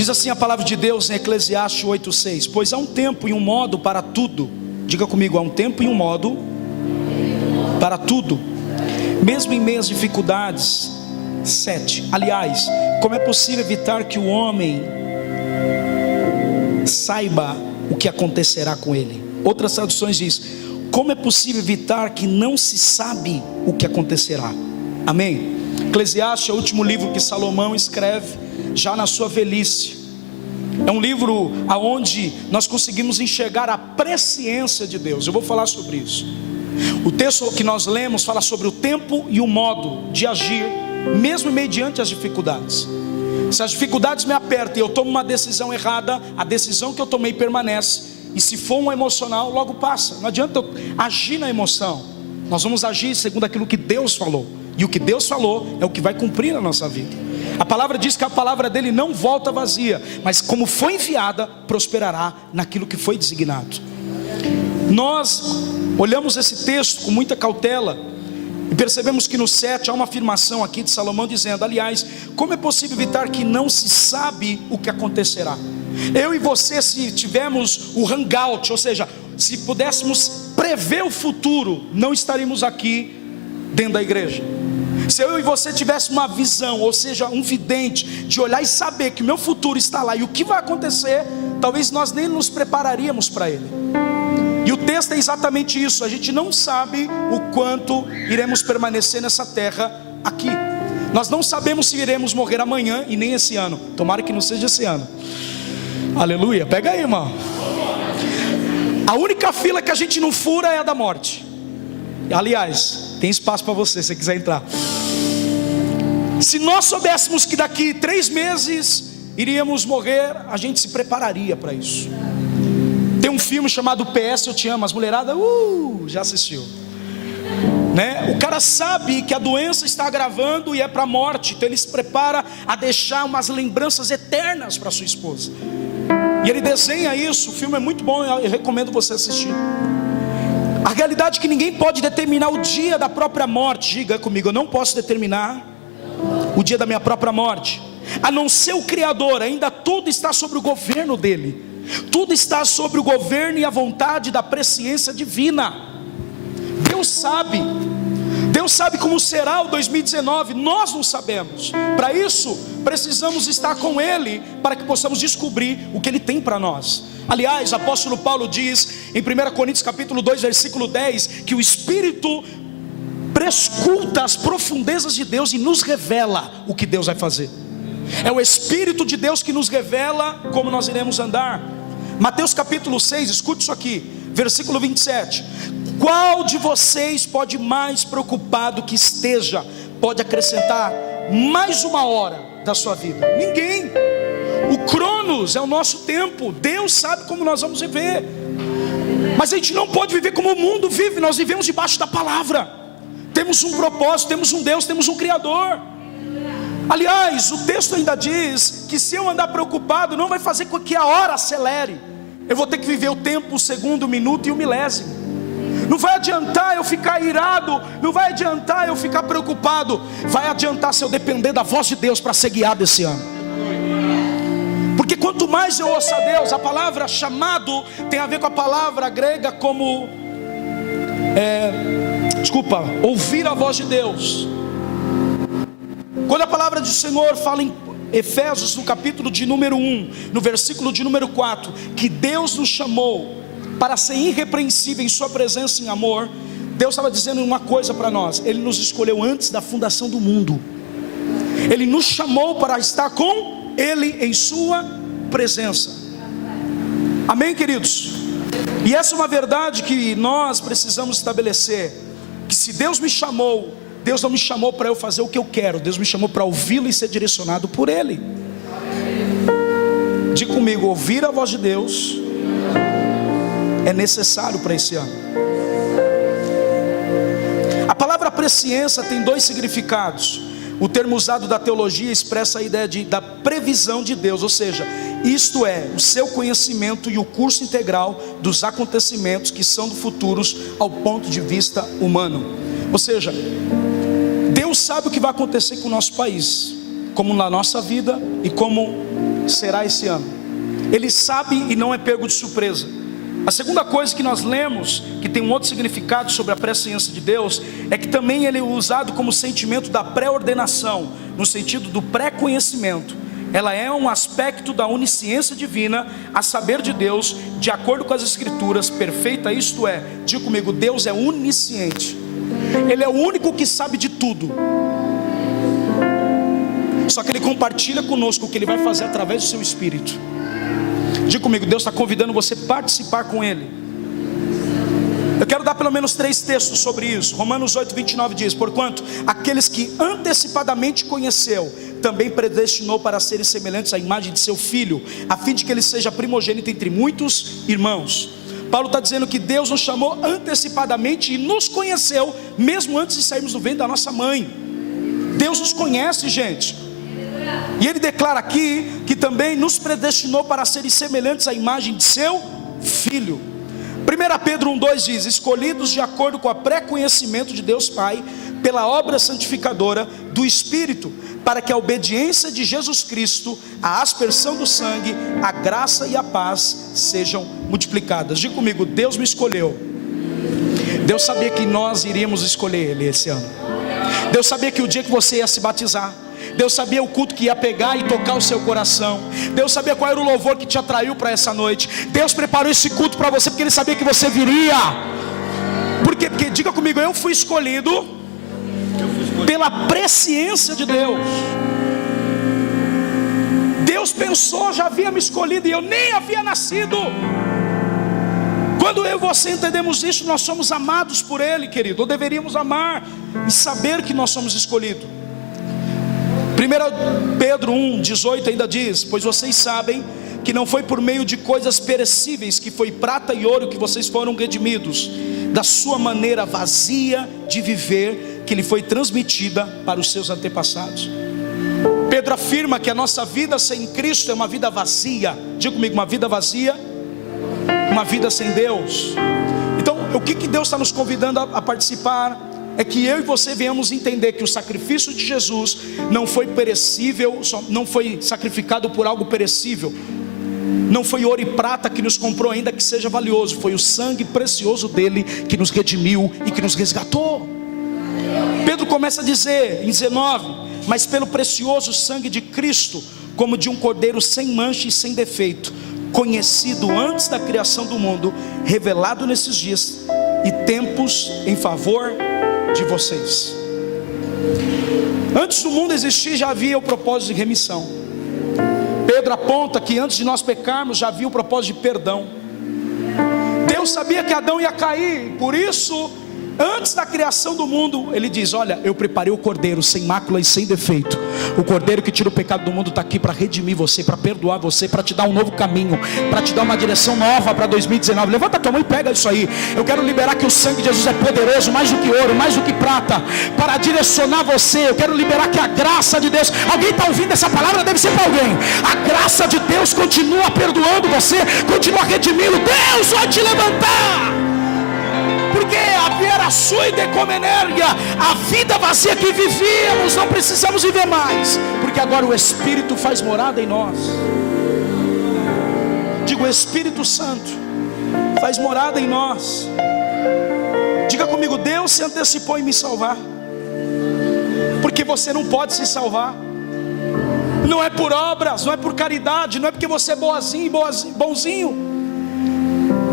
Diz assim a palavra de Deus em Eclesiastes 8:6: pois há um tempo e um modo para tudo. Diga comigo: há um tempo e um modo para tudo, mesmo em meio às dificuldades. 7. Aliás, como é possível evitar que o homem saiba o que acontecerá com ele? Outras traduções diz: como é possível evitar que não se sabe o que acontecerá? Amém? Eclesiastes é o último livro que Salomão escreve já na sua velhice. É um livro onde nós conseguimos enxergar a presciência de Deus. Eu vou falar sobre isso. O texto que nós lemos fala sobre o tempo e o modo de agir, mesmo mediante as dificuldades. Se as dificuldades me apertam e eu tomo uma decisão errada, a decisão que eu tomei permanece. E se for um emocional, logo passa. Não adianta eu agir na emoção. Nós vamos agir segundo aquilo que Deus falou. E o que Deus falou é o que vai cumprir na nossa vida. A palavra diz que a palavra dele não volta vazia, mas como foi enviada, prosperará naquilo que foi designado. Nós olhamos esse texto com muita cautela e percebemos que no 7 há uma afirmação aqui de Salomão dizendo: aliás, como é possível evitar que não se sabe o que acontecerá? Eu e você, se tivermos o hangout, ou seja, se pudéssemos prever o futuro, não estaríamos aqui dentro da igreja. Se eu e você tivéssemos uma visão, ou seja, um vidente, de olhar e saber que o meu futuro está lá e o que vai acontecer, talvez nós nem nos prepararíamos para ele. E o texto é exatamente isso. A gente não sabe o quanto iremos permanecer nessa terra aqui. Nós não sabemos se iremos morrer amanhã e nem esse ano. Tomara que não seja esse ano. Aleluia, pega aí, irmão. A única fila que a gente não fura é a da morte. Aliás, tem espaço para você, se você quiser entrar. Se nós soubéssemos que daqui 3 meses iríamos morrer, a gente se prepararia para isso. Tem um filme chamado PS Eu Te Amo. As mulheradas já assistiu, né? O cara sabe que a doença está agravando e é para a morte, então ele se prepara a deixar umas lembranças eternas para sua esposa. E ele desenha isso. O filme é muito bom, eu recomendo você assistir. A realidade é que ninguém pode determinar o dia da própria morte. Diga comigo: eu não posso determinar o dia da minha própria morte, a não ser o Criador. Ainda tudo está sobre o governo dele. Tudo está sobre o governo e a vontade da presciência divina. Deus sabe. Deus sabe como será o 2019. Nós não sabemos. Para isso precisamos estar com Ele, para que possamos descobrir o que Ele tem para nós. Aliás, o apóstolo Paulo diz em 1 Coríntios capítulo 2 versículo 10, que o Espírito prescruta as profundezas de Deus e nos revela o que Deus vai fazer. É o Espírito de Deus que nos revela como nós iremos andar. Mateus capítulo 6, escute isso aqui, versículo 27. Qual de vocês pode mais preocupado que esteja, pode acrescentar mais uma hora da sua vida? Ninguém. O Cronos é o nosso tempo. Deus sabe como nós vamos viver. Mas a gente não pode viver como o mundo vive. Nós vivemos debaixo da palavra. Temos um propósito, temos um Deus, temos um Criador. Aliás, o texto ainda diz que se eu andar preocupado, não vai fazer com que a hora acelere. Eu vou ter que viver o tempo, o segundo, o minuto e o milésimo. Não vai adiantar eu ficar irado, não vai adiantar eu ficar preocupado. Vai adiantar se eu depender da voz de Deus para ser guiado esse ano. Porque quanto mais eu ouço a Deus, a palavra chamado tem a ver com a palavra grega como ouvir a voz de Deus. Quando a palavra do Senhor fala em Efésios, no capítulo de número 1, no versículo de número 4, que Deus nos chamou para ser irrepreensível em sua presença em amor, Deus estava dizendo uma coisa para nós: Ele nos escolheu antes da fundação do mundo. Ele nos chamou para estar com Ele em sua presença. Amém, queridos? E essa é uma verdade que nós precisamos estabelecer, que se Deus me chamou, Deus não me chamou para eu fazer o que eu quero. Deus me chamou para ouvi-lo e ser direcionado por Ele. Diga comigo: ouvir a voz de Deus é necessário para esse ano. A palavra presciência tem 2 significados. O termo usado da teologia expressa a ideia da previsão de Deus, ou seja, isto é, o seu conhecimento e o curso integral dos acontecimentos que são futuros ao ponto de vista humano. Ou seja, Deus sabe o que vai acontecer com o nosso país, como na nossa vida e como será esse ano. Ele sabe e não é pego de surpresa. A segunda coisa que nós lemos, que tem um outro significado sobre a presciência de Deus, é que também ele é usado como sentimento da pré-ordenação, no sentido do pré-conhecimento. Ela é um aspecto da onisciência divina, a saber de Deus, de acordo com as escrituras, perfeita, isto é, diga comigo, Deus é onisciente. Ele é o único que sabe de tudo. Só que Ele compartilha conosco o que Ele vai fazer através do seu Espírito. Diga comigo, Deus está convidando você a participar com Ele. Eu quero dar pelo menos 3 textos sobre isso. Romanos 8:29 diz: porquanto aqueles que antecipadamente conheceu, também predestinou para serem semelhantes à imagem de seu Filho, a fim de que Ele seja primogênito entre muitos irmãos. Paulo está dizendo que Deus nos chamou antecipadamente e nos conheceu, mesmo antes de sairmos do ventre da nossa mãe. Deus nos conhece, gente. E Ele declara aqui que também nos predestinou para serem semelhantes à imagem de seu Filho. 1 Pedro 1:2 diz: escolhidos de acordo com o pré-conhecimento de Deus Pai, pela obra santificadora do Espírito, para que a obediência de Jesus Cristo, a aspersão do sangue, a graça e a paz sejam multiplicadas. Diga comigo, Deus me escolheu. Deus sabia que nós iríamos escolher Ele esse ano. Deus sabia que o dia que você ia se batizar, Deus sabia o culto que ia pegar e tocar o seu coração. Deus sabia qual era o louvor que te atraiu para essa noite. Deus preparou esse culto para você porque Ele sabia que você viria. Por quê? Porque, diga comigo, eu fui escolhido pela presciência de Deus. Deus pensou, já havia me escolhido e eu nem havia nascido. Quando eu e você entendemos isso, nós somos amados por Ele, querido. Ou deveríamos amar e saber que nós somos escolhidos. 1 Pedro 1:18 ainda diz: pois vocês sabem que não foi por meio de coisas perecíveis, que foi prata e ouro, que vocês foram redimidos da sua maneira vazia de viver, que lhe foi transmitida para os seus antepassados. Pedro afirma que a nossa vida sem Cristo é uma vida vazia. Diga comigo, uma vida vazia, uma vida sem Deus. Então, o que Deus está nos convidando a participar é que eu e você venhamos entender que o sacrifício de Jesus não foi perecível, não foi sacrificado por algo perecível. Não foi ouro e prata que nos comprou, ainda que seja valioso. Foi o sangue precioso dele que nos redimiu e que nos resgatou. Pedro começa a dizer em 19: mas pelo precioso sangue de Cristo, como de um cordeiro sem mancha e sem defeito, conhecido antes da criação do mundo, revelado nesses dias e tempos em favor de vocês. Antes do mundo existir, já havia o propósito de remissão. Pedro aponta que antes de nós pecarmos, já havia o propósito de perdão. Deus sabia que Adão ia cair, por isso, antes da criação do mundo, Ele diz: olha, eu preparei o cordeiro sem mácula e sem defeito. O cordeiro que tira o pecado do mundo está aqui para redimir você, para perdoar você, para te dar um novo caminho, para te dar uma direção nova para 2019. Levanta a tua mão e pega isso aí. Eu quero liberar que o sangue de Jesus é poderoso, mais do que ouro, mais do que prata, para direcionar você. Eu quero liberar que a graça de Deus, alguém está ouvindo essa palavra? Deve ser para alguém. A graça de Deus continua perdoando você, continua redimindo. Deus vai te levantar. Porque a viera sua e decomenergia, a vida vazia que vivíamos, não precisamos viver mais, porque agora o Espírito faz morada em nós. Digo, o Espírito Santo faz morada em nós. Diga comigo, Deus se antecipou em me salvar, porque você não pode se salvar. Não é por obras, não é por caridade, não é porque você é bonzinho.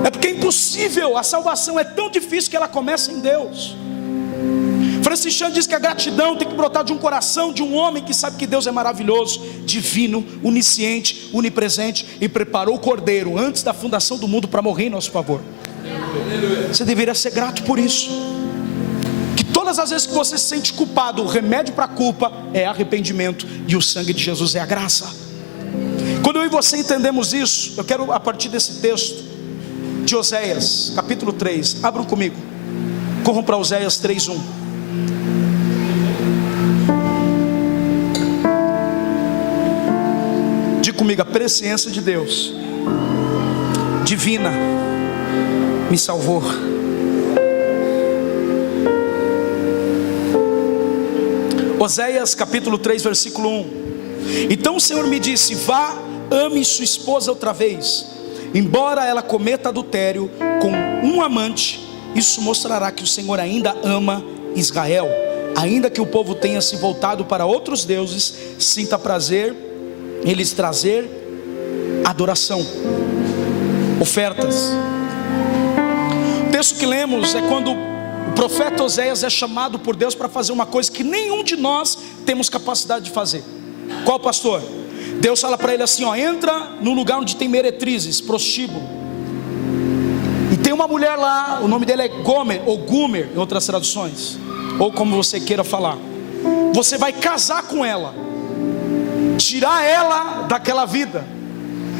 É porque é impossível, a salvação é tão difícil que ela começa em Deus. Francis Chan diz que a gratidão tem que brotar de um coração de um homem que sabe que Deus é maravilhoso, divino, onisciente, onipresente, e preparou o cordeiro antes da fundação do mundo para morrer em nosso favor. Você deveria ser grato por isso. Que todas as vezes que você se sente culpado, o remédio para a culpa é arrependimento, e o sangue de Jesus é a graça. Quando eu e você entendemos isso, eu quero, a partir desse texto de Oséias, capítulo 3, abram comigo, corram para Oséias 3:1. Diga comigo, a presciência de Deus divina me salvou. Oséias capítulo 3, versículo 1. Então o Senhor me disse: vá, ame sua esposa outra vez, embora ela cometa adultério com um amante, isso mostrará que o Senhor ainda ama Israel. Ainda que o povo tenha se voltado para outros deuses, sinta prazer em lhes trazer adoração, ofertas. O texto que lemos é quando o profeta Oséias é chamado por Deus para fazer uma coisa que nenhum de nós temos capacidade de fazer. Qual, pastor? Deus fala para ele assim, ó, entra no lugar onde tem meretrizes, prostíbulo, e tem uma mulher lá, o nome dela é Gomer, ou Gumer em outras traduções, ou como você queira falar. Você vai casar com ela, tirar ela daquela vida.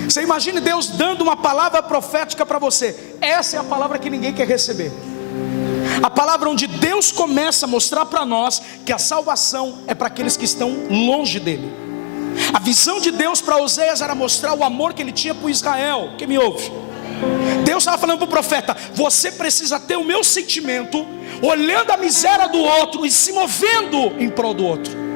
Você imagine Deus dando uma palavra profética para você. Essa é a palavra que ninguém quer receber. A palavra onde Deus começa a mostrar para nós que a salvação é para aqueles que estão longe dele. A visão de Deus para Oséias era mostrar o amor que ele tinha por Israel. Quem me ouve? Deus estava falando para o profeta: você precisa ter o meu sentimento, olhando a miséria do outro e se movendo em prol do outro.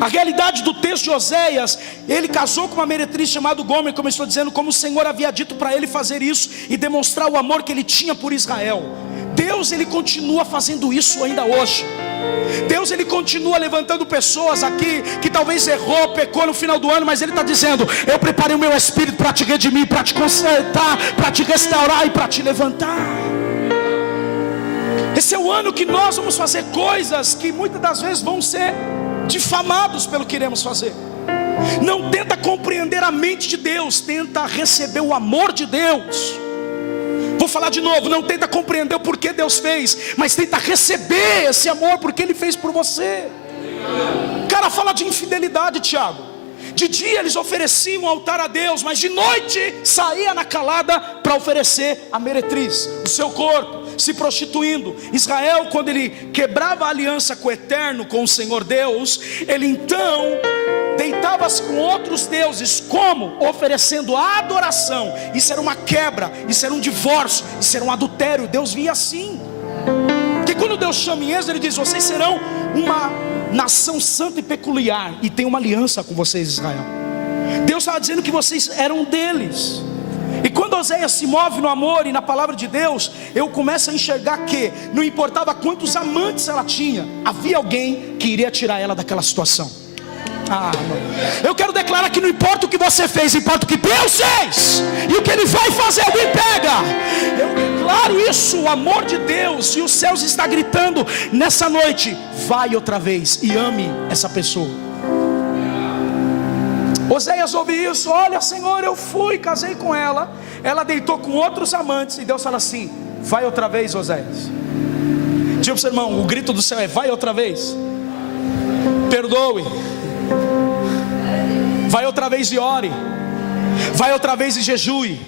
A realidade do texto de Oséias, ele casou com uma meretriz chamada Gomer, como eu estou dizendo, como o Senhor havia dito para ele fazer isso e demonstrar o amor que ele tinha por Israel. Deus, ele continua fazendo isso ainda hoje. Deus, ele continua levantando pessoas aqui que talvez errou, pecou no final do ano, mas ele está dizendo: eu preparei o meu espírito para te redimir, para te consertar, para te restaurar e para te levantar. Esse é o ano que nós vamos fazer coisas que muitas das vezes vão ser difamados pelo que iremos fazer. Não tenta compreender a mente de Deus, tenta receber o amor de Deus. Vou falar de novo, não tenta compreender o porquê Deus fez, mas tenta receber esse amor porque Ele fez por você. Cara, fala de infidelidade, Tiago. De dia eles ofereciam um altar a Deus, mas de noite saía na calada para oferecer a meretriz, o seu corpo, se prostituindo. Israel, quando ele quebrava a aliança com o Eterno, com o Senhor Deus, ele então deitava-se com outros deuses. Como? Oferecendo a adoração. Isso era uma quebra, isso era um divórcio, isso era um adultério. Deus via assim. Porque quando Deus chama em Êxodo, Ele diz: vocês serão uma nação santa e peculiar, e tem uma aliança com vocês, Israel. Deus estava dizendo que vocês eram deles. E quando Oséias se move no amor e na palavra de Deus, eu começo a enxergar que não importava quantos amantes ela tinha, havia alguém que iria tirar ela daquela situação. Eu quero declarar que não importa o que você fez, importa o que Deus fez, e o que Ele vai fazer, alguém pega. Eu declaro isso, o amor de Deus, e os céus está gritando nessa noite: vai outra vez e ame essa pessoa. Oséias ouve isso: olha, Senhor, eu fui, casei com ela, ela deitou com outros amantes. E Deus fala assim: vai outra vez, Oséias. Diga para o seu irmão, o grito do céu é: vai outra vez, perdoe. Vai outra vez e ore. Vai outra vez e jejue.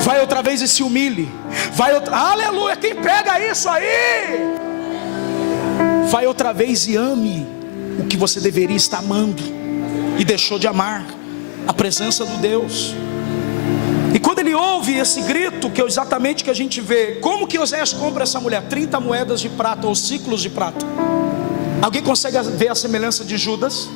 Vai outra vez e se humilhe. Aleluia, quem pega isso aí? Vai outra vez e ame o que você deveria estar amando e deixou de amar, a presença do Deus. E quando ele ouve esse grito, que é exatamente o que a gente vê, como que Oséias compra essa mulher? 30 moedas de prata, ou ciclos de prata. Alguém consegue ver a semelhança de Judas?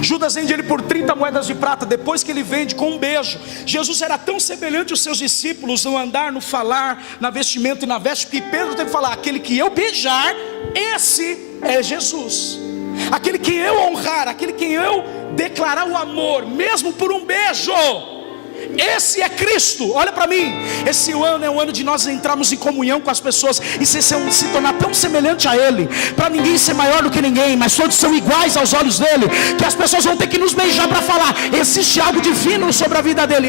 Judas vende ele por 30 moedas de prata, depois que ele vende com um beijo. Jesus era tão semelhante aos seus discípulos, no andar, no falar, na vestimenta e na veste, que Pedro teve que falar: aquele que eu beijar, esse é Jesus. Aquele que eu honrar, aquele que eu declarar o amor, mesmo por um beijo, esse é Cristo. Olha para mim, esse ano é o ano de nós entrarmos em comunhão com as pessoas e se tornar tão semelhante a Ele, para ninguém ser maior do que ninguém, mas todos são iguais aos olhos dele, que as pessoas vão ter que nos beijar para falar: existe algo divino sobre a vida dele.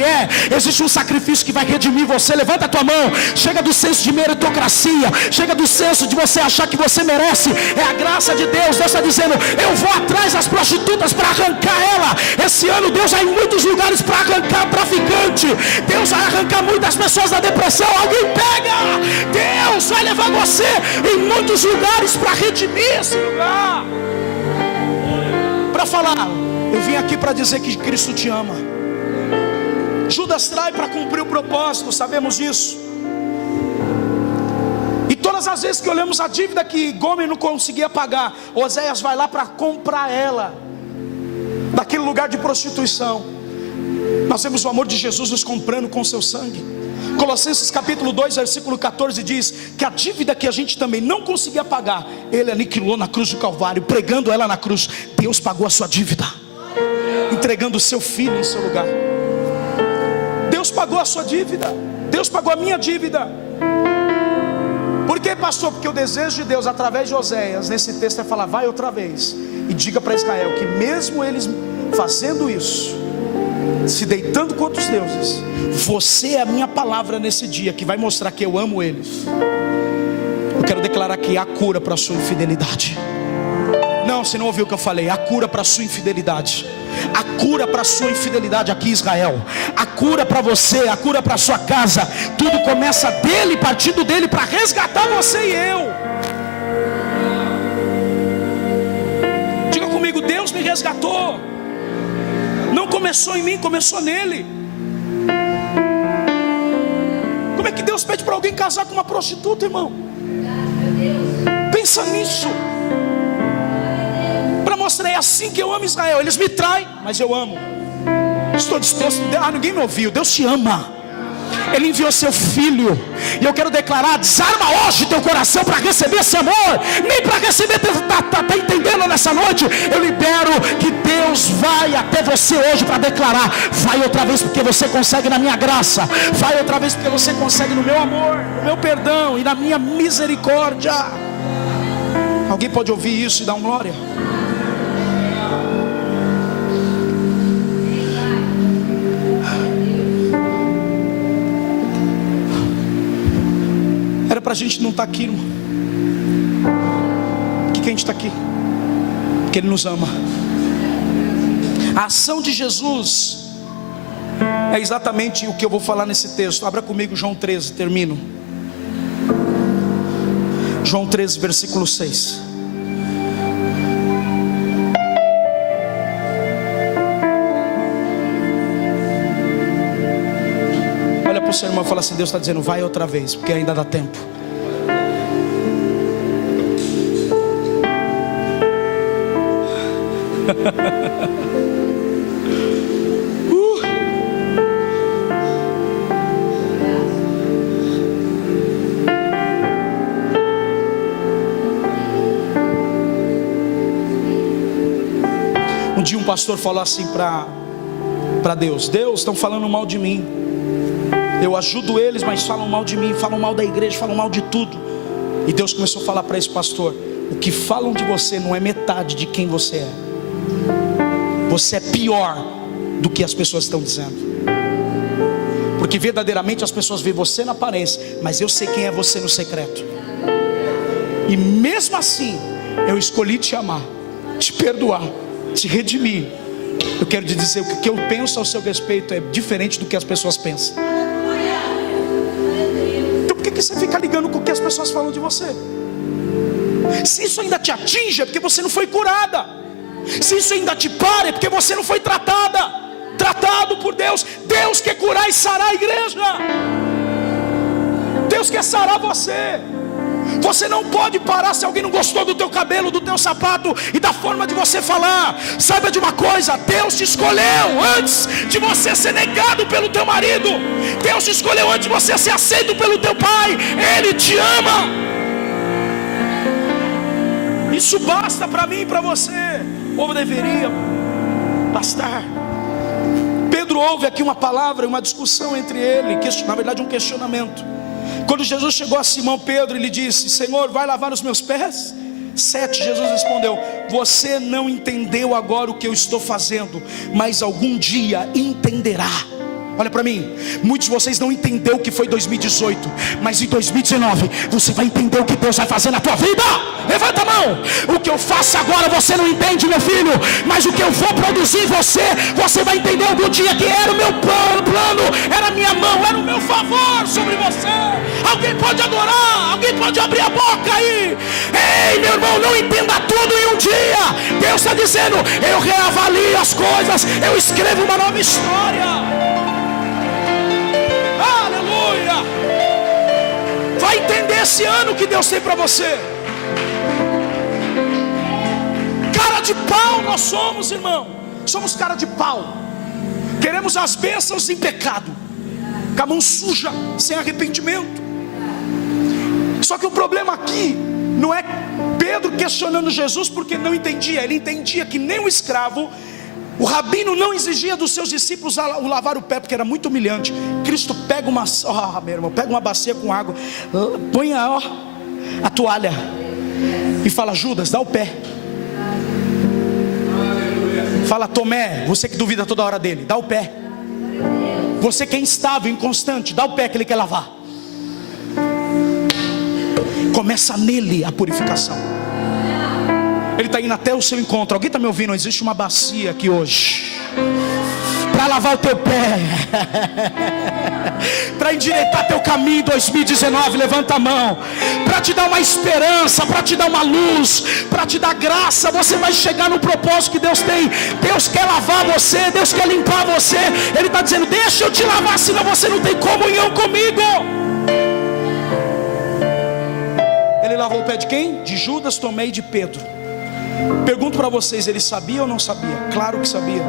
Existe um sacrifício que vai redimir você. Levanta a tua mão. Chega do senso de meritocracia, chega do senso de você achar que você merece. É a graça de Deus. Deus está dizendo: eu vou atrás das prostitutas para arrancar ela. Esse ano Deus vai em muitos lugares para arrancar traficante. Deus vai arrancar muitas pessoas da depressão. Alguém pega. Deus vai levar você em muitos lugares para redimir esse lugar, para falar: eu vim aqui para dizer que Cristo te ama. Judas trai para cumprir o propósito, sabemos disso. E todas as vezes que olhamos a dívida que Gomer não conseguia pagar, Oséias vai lá para comprar ela daquele lugar de prostituição. Nós vemos o amor de Jesus nos comprando com o seu sangue. Colossenses capítulo 2, versículo 14 diz que a dívida que a gente também não conseguia pagar, Ele aniquilou na cruz do Calvário, pregando ela na cruz. Deus pagou a sua dívida, entregando o seu filho em seu lugar. Deus pagou a sua dívida, Deus pagou a minha dívida. Por quê, pastor? Porque o desejo de Deus através de Oséias nesse texto é falar: vai outra vez e diga para Israel que mesmo eles fazendo isso, se deitando contra os deuses, você é a minha palavra nesse dia que vai mostrar que eu amo eles. Eu quero declarar que há cura para a sua infidelidade. Não, você não ouviu o que eu falei. Há cura para a sua infidelidade. A cura para a sua infidelidade aqui em Israel. A cura para você, a cura para a sua casa. Tudo começa dele, partindo dele, para resgatar você e eu. Diga comigo: Deus me resgatou. Não começou em mim, começou nele. Como é que Deus pede para alguém casar com uma prostituta, irmão? Pensa nisso. Para mostrar, é assim que eu amo Israel. Eles me traem, mas eu amo. Estou disposto. Ninguém me ouviu. Deus te ama. Ele enviou seu filho. E eu quero declarar: desarma hoje teu coração para receber esse amor. Nem para receber, tá entendendo nessa noite? Eu libero que Deus vai até você hoje para declarar: vai outra vez porque você consegue na minha graça. Vai outra vez porque você consegue no meu amor, no meu perdão e na minha misericórdia. Alguém pode ouvir isso e dar um glória? Era para a gente não estar aqui, irmão. Por que a gente está aqui? Porque Ele nos ama. A ação de Jesus é exatamente o que eu vou falar nesse texto. Abra comigo João 13, termino. João 13, versículo 6. Olha para o seu irmão e fala assim: Deus está dizendo: vai outra vez, porque ainda dá tempo. Um dia um pastor falou assim para Deus: Deus, estão falando mal de mim. Eu ajudo eles, mas falam mal de mim, falam mal da igreja, falam mal de tudo. E Deus começou a falar para esse pastor: o que falam de você não é metade de quem você é. Você é pior do que as pessoas estão dizendo. Porque verdadeiramente as pessoas veem você na aparência, mas eu sei quem é você no secreto. E mesmo assim eu escolhi te amar, te perdoar, te redimir. Eu quero te dizer: o que eu penso ao seu respeito é diferente do que as pessoas pensam. Então por que você fica ligando com o que as pessoas falam de você? Se isso ainda te atinge, é porque você não foi curada. Se isso ainda te para, é porque você não foi tratado por Deus. Deus quer curar e sarar a igreja. Deus quer sarar você. Você não pode parar se alguém não gostou do teu cabelo, do teu sapato e da forma de você falar. Saiba de uma coisa: Deus te escolheu antes de você ser negado pelo teu marido. Deus te escolheu antes de você ser aceito pelo teu pai. Ele te ama. Isso basta para mim e para você. Ou deveria bastar. Pedro ouve aqui uma palavra, uma discussão entre ele, na verdade um questionamento. Quando Jesus chegou a Simão Pedro, ele disse: Senhor, vai lavar os meus pés? 7, Jesus respondeu: você não entendeu agora o que eu estou fazendo, mas algum dia entenderá. Olha para mim, muitos de vocês não entenderam o que foi 2018, mas em 2019 você vai entender o que Deus vai fazer na tua vida. Levanta a mão. O que eu faço agora você não entende, meu filho, mas o que eu vou produzir em você, você vai entender algum dia que era o meu plano, era a minha mão, era o meu favor sobre você. Alguém pode adorar, alguém pode abrir a boca aí. Ei, meu irmão, não entenda tudo em um dia. Deus está dizendo: eu reavalio as coisas, eu escrevo uma nova história. Vai entender esse ano que Deus tem para você. Cara de pau nós somos, irmão. Somos cara de pau. Queremos receberemos as bênçãos em pecado, com a mão suja, sem arrependimento. Só que o problema aqui não é Pedro questionando Jesus porque não entendia. Ele entendia que nem um escravo, o rabino não exigia dos seus discípulos o lavar o pé, porque era muito humilhante. Cristo pega meu irmão, pega uma bacia com água, põe a toalha e fala: Judas, dá o pé. Fala: Tomé, você que duvida toda hora dele, dá o pé. Você que é instável, inconstante, dá o pé que ele quer lavar. Começa nele a purificação. Ele está indo até o seu encontro. Alguém está me ouvindo? Existe uma bacia aqui hoje para lavar o teu pé, para endireitar teu caminho em 2019. Levanta a mão, para te dar uma esperança, para te dar uma luz, para te dar graça. Você vai chegar no propósito que Deus tem. Deus quer lavar você, Deus quer limpar você. Ele está dizendo: deixa eu te lavar, senão você não tem comunhão comigo. Ele lavou o pé de quem? De Judas, Tomé e de Pedro. Pergunto para vocês, ele sabia ou não sabia? Claro que sabia.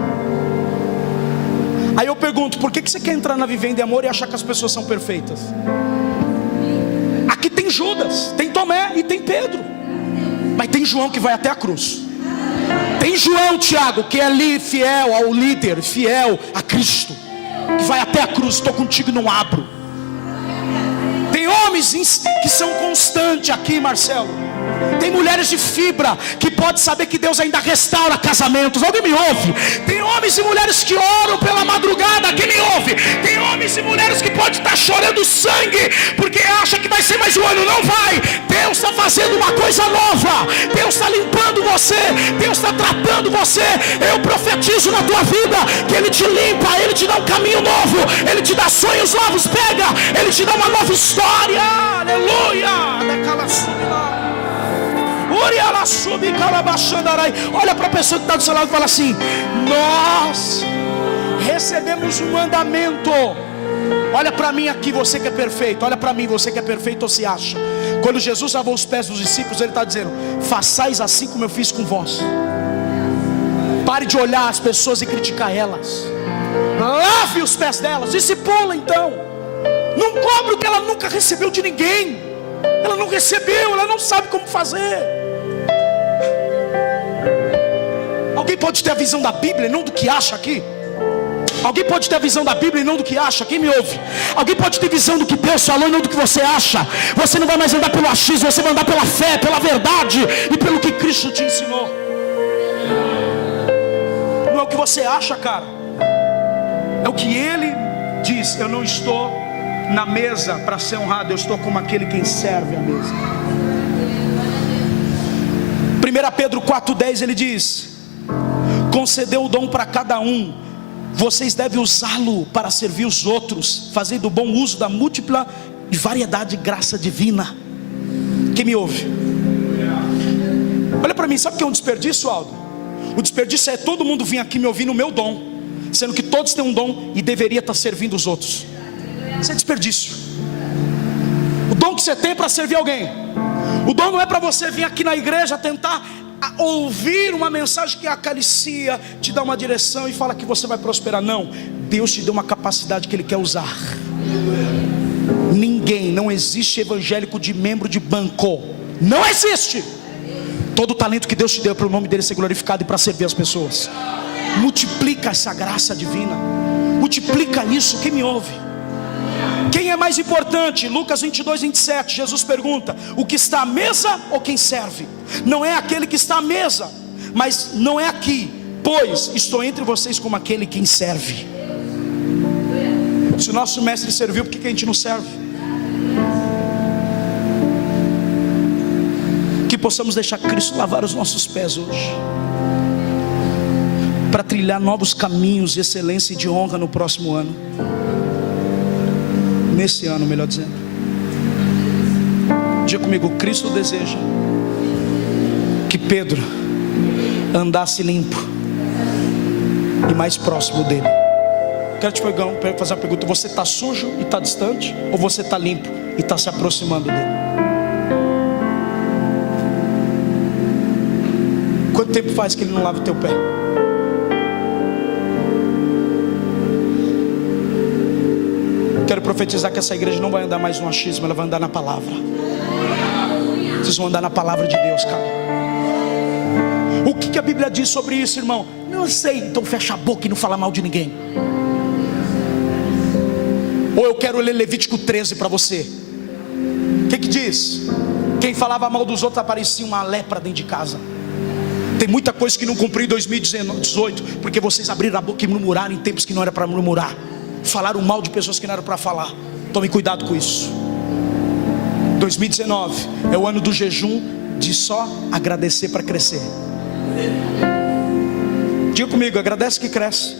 Aí eu pergunto: por que você quer entrar na vivenda de amor e achar que as pessoas são perfeitas? Aqui tem Judas, tem Tomé e tem Pedro, mas tem João que vai até a cruz. Tem João, Tiago, que é ali fiel ao líder, fiel a Cristo, que vai até a cruz. Estou contigo e não abro. Tem homens que são constantes aqui, Marcelo. Tem mulheres de fibra que pode saber que Deus ainda restaura casamentos. Alguém me ouve? Tem homens e mulheres que oram pela madrugada. Quem me ouve? Tem homens e mulheres que pode estar chorando sangue porque acha que vai ser mais um ano. Não vai. Deus está fazendo uma coisa nova. Deus está limpando você. Deus está tratando você. Eu profetizo na tua vida que Ele te limpa, Ele te dá um caminho novo, Ele te dá sonhos novos. Pega, Ele te dá uma nova história. Aleluia. Olha para a pessoa que está do seu lado e fala assim: nós recebemos um mandamento. Olha para mim aqui, você que é perfeito. Olha para mim, você que é perfeito ou se acha. Quando Jesus lavou os pés dos discípulos, Ele está dizendo: façais assim como eu fiz com vós. Pare de olhar as pessoas e criticar elas. Lave os pés delas, discipula então. Não cobre o que ela nunca recebeu de ninguém. Ela não recebeu, ela não sabe como fazer. Alguém pode ter a visão da Bíblia e não do que acha aqui? Alguém pode ter a visão da Bíblia e não do que acha? Quem me ouve? Alguém pode ter visão do que Deus falou e não do que você acha? Você não vai mais andar pelo achismo, você vai andar pela fé, pela verdade e pelo que Cristo te ensinou. Não é o que você acha, cara. É o que Ele diz. Eu não estou na mesa para ser honrado, eu estou como aquele quem serve a mesa. 1 Pedro 4,10 ele diz: concedeu o dom para cada um, vocês devem usá-lo para servir os outros, fazendo bom uso da múltipla e variedade de graça divina. Quem me ouve? Olha para mim, sabe o que é um desperdício, Aldo? O desperdício é todo mundo vir aqui me ouvir no meu dom, sendo que todos têm um dom e deveria estar servindo os outros. Isso é desperdício. O dom que você tem é para servir alguém. O dom não é para você vir aqui na igreja tentar ouvir uma mensagem que acaricia, te dá uma direção e fala que você vai prosperar. Não, Deus te deu uma capacidade que Ele quer usar. Ninguém, não existe evangélico de membro de banco. Não existe. Todo o talento que Deus te deu para o nome dEle ser glorificado e para servir as pessoas. Multiplica essa graça divina. Multiplica isso. Quem me ouve? Quem é mais importante? Lucas 22:27, Jesus pergunta: o que está à mesa ou quem serve? Não é aquele que está à mesa, mas não é aqui, pois estou entre vocês como aquele quem serve. Se o nosso mestre serviu, por que a gente não serve? Que possamos deixar Cristo lavar os nossos pés hoje, para trilhar novos caminhos de excelência e de honra no próximo ano. Nesse ano, melhor dizendo. Diga comigo: Cristo deseja que Pedro andasse limpo e mais próximo dele. Quero te fazer uma pergunta: você está sujo e está distante? Ou você está limpo e está se aproximando dele? Quanto tempo faz que ele não lava o teu pé? quero profetizar que essa igreja não vai andar mais no achismo, ela vai andar na palavra. Vocês vão andar na palavra de Deus, cara. O que a Bíblia diz sobre isso, irmão? Não sei, então fecha a boca e não fala mal de ninguém. Ou eu quero ler Levítico 13 para você. O que diz? Quem falava mal dos outros aparecia uma lepra dentro de casa. Tem muita coisa que não cumpri em 2018, porque vocês abriram a boca e murmuraram em tempos que não era para murmurar. Falaram mal de pessoas que não era para falar. Tome cuidado com isso. 2019 é o ano do jejum, de só agradecer para crescer. Diga comigo, agradece que cresce.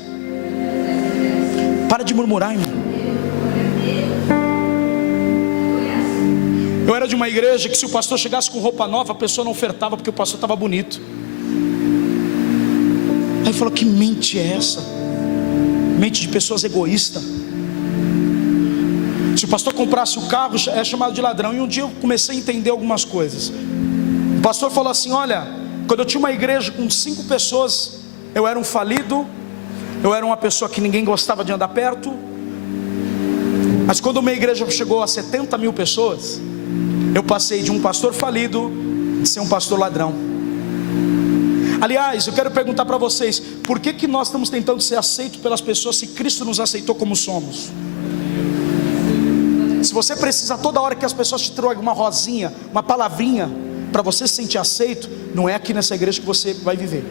Para de murmurar, irmão. Eu era de uma igreja que se o pastor chegasse com roupa nova, a pessoa não ofertava porque o pastor estava bonito. Aí falou, que mente é essa? Mente de pessoas egoístas. Se o pastor comprasse o carro, é chamado de ladrão. E um dia eu comecei a entender algumas coisas. O pastor falou assim, olha, quando eu tinha uma igreja com 5 pessoas, eu era um falido, eu era uma pessoa que ninguém gostava de andar perto. Mas quando uma igreja chegou a 70 mil pessoas, eu passei de um pastor falido a ser um pastor ladrão. Aliás, eu quero perguntar para vocês, por que nós estamos tentando ser aceitos pelas pessoas se Cristo nos aceitou como somos? Se você precisa toda hora que as pessoas te tragam uma rosinha, uma palavrinha, para você se sentir aceito, não é aqui nessa igreja que você vai viver.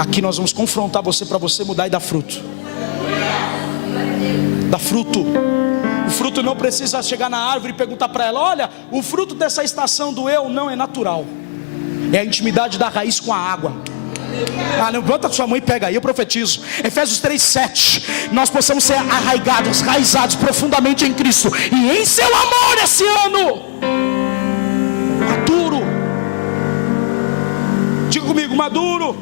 Aqui nós vamos confrontar você para você mudar e dar fruto. Dá fruto. O fruto não precisa chegar na árvore e perguntar para ela, olha, o fruto dessa estação do eu, não, é natural. É a intimidade da raiz com a água. Levanta a sua mão e pega aí, eu profetizo. Efésios 3:7. Nós possamos ser arraigados, raizados profundamente em Cristo e em seu amor esse ano. Maduro. Diga comigo, maduro.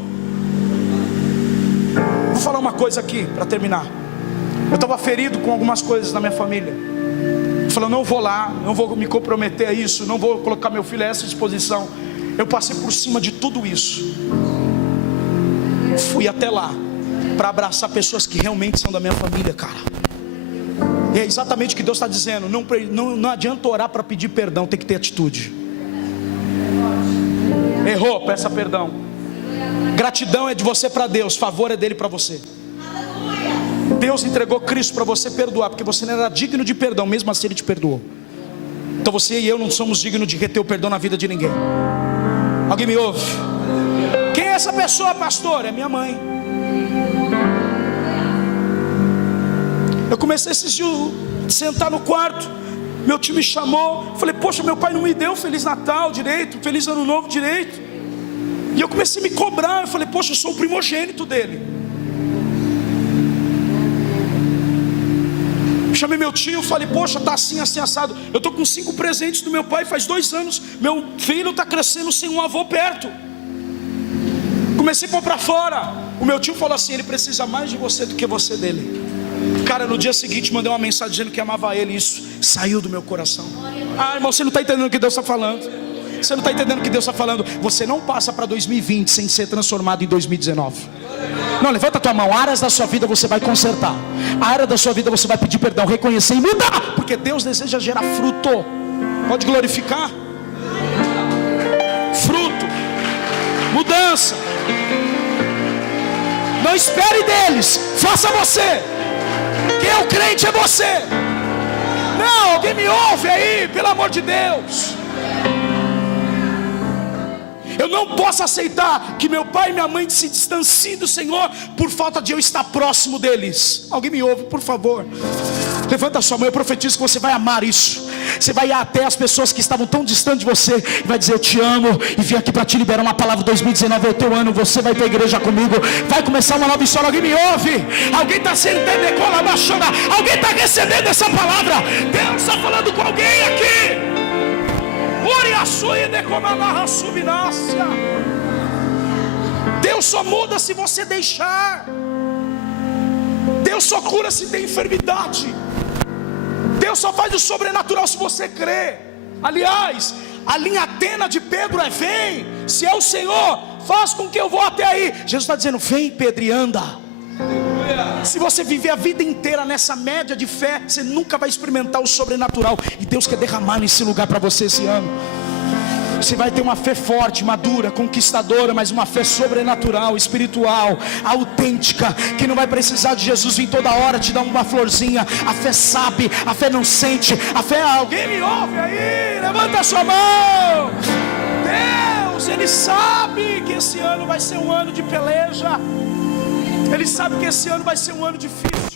Vou falar uma coisa aqui para terminar. Eu estava ferido com algumas coisas na minha família. Eu falei, não vou lá, não vou me comprometer a isso, não vou colocar meu filho a essa disposição. Eu passei por cima de tudo isso. Fui até lá para abraçar pessoas que realmente são da minha família, cara. E é exatamente o que Deus está dizendo. Não adianta orar para pedir perdão, tem que ter atitude. Errou, peça perdão. Gratidão é de você para Deus, favor é dele para você. Deus entregou Cristo para você perdoar, porque você não era digno de perdão, mesmo assim Ele te perdoou. Então você e eu não somos dignos de reter o perdão na vida de ninguém. Alguém me ouve? Quem é essa pessoa, pastor? É minha mãe. Eu comecei esses dias a sentar no quarto. Meu tio me chamou. Falei, poxa, meu pai não me deu Feliz Natal direito, Feliz Ano Novo direito. E eu comecei a me cobrar. Eu falei, poxa, eu sou o primogênito dele. Chamei meu tio, falei, poxa, tá assim, assim, assado. Eu tô com 5 presentes do meu pai faz 2 anos. Meu filho tá crescendo sem um avô perto. Comecei a pôr pra fora. O meu tio falou assim, ele precisa mais de você do que você dele. Cara, no dia seguinte mandei uma mensagem dizendo que amava ele. Isso saiu do meu coração. Irmão, você não está entendendo o que Deus está falando. Você não está entendendo o que Deus está falando. Você não passa para 2020 sem ser transformado em 2019. Não, levanta a tua mão. Áreas da sua vida você vai consertar. A área da sua vida você vai pedir perdão, reconhecer e mudar. Porque Deus deseja gerar fruto. Pode glorificar. Fruto. Mudança. Não espere deles. Faça você. Quem é o crente é você. Não, alguém me ouve aí, pelo amor de Deus. Eu não posso aceitar que meu pai e minha mãe se distanciem do Senhor por falta de eu estar próximo deles. Alguém me ouve, por favor. Levanta a sua mão, eu profetizo que você vai amar isso. Você vai ir até as pessoas que estavam tão distantes de você e vai dizer, eu te amo, e vim aqui para te liberar uma palavra. 2019 é o teu ano, você vai ter igreja comigo. Vai começar uma nova história. Alguém me ouve? Alguém está sendo decola, baixando. Alguém está recebendo essa palavra? Deus está falando com alguém aqui. Deus só muda se você deixar. Deus só cura se tem enfermidade. Deus só faz o sobrenatural se você crer. Aliás, a linha tênue de Pedro é vem. Se é o Senhor, faz com que eu vou até aí. Jesus está dizendo, vem Pedro e anda. Se você viver a vida inteira nessa média de fé, você nunca vai experimentar o sobrenatural. E Deus quer derramar nesse lugar para você esse ano. Você vai ter uma fé forte, madura, conquistadora, mas uma fé sobrenatural, espiritual, autêntica, que não vai precisar de Jesus vir toda hora te dar uma florzinha. A fé sabe, a fé não sente, a fé, alguém me ouve aí, levanta a sua mão. Deus, Ele sabe que esse ano vai ser um ano de peleja. Ele sabe que esse ano vai ser um ano difícil.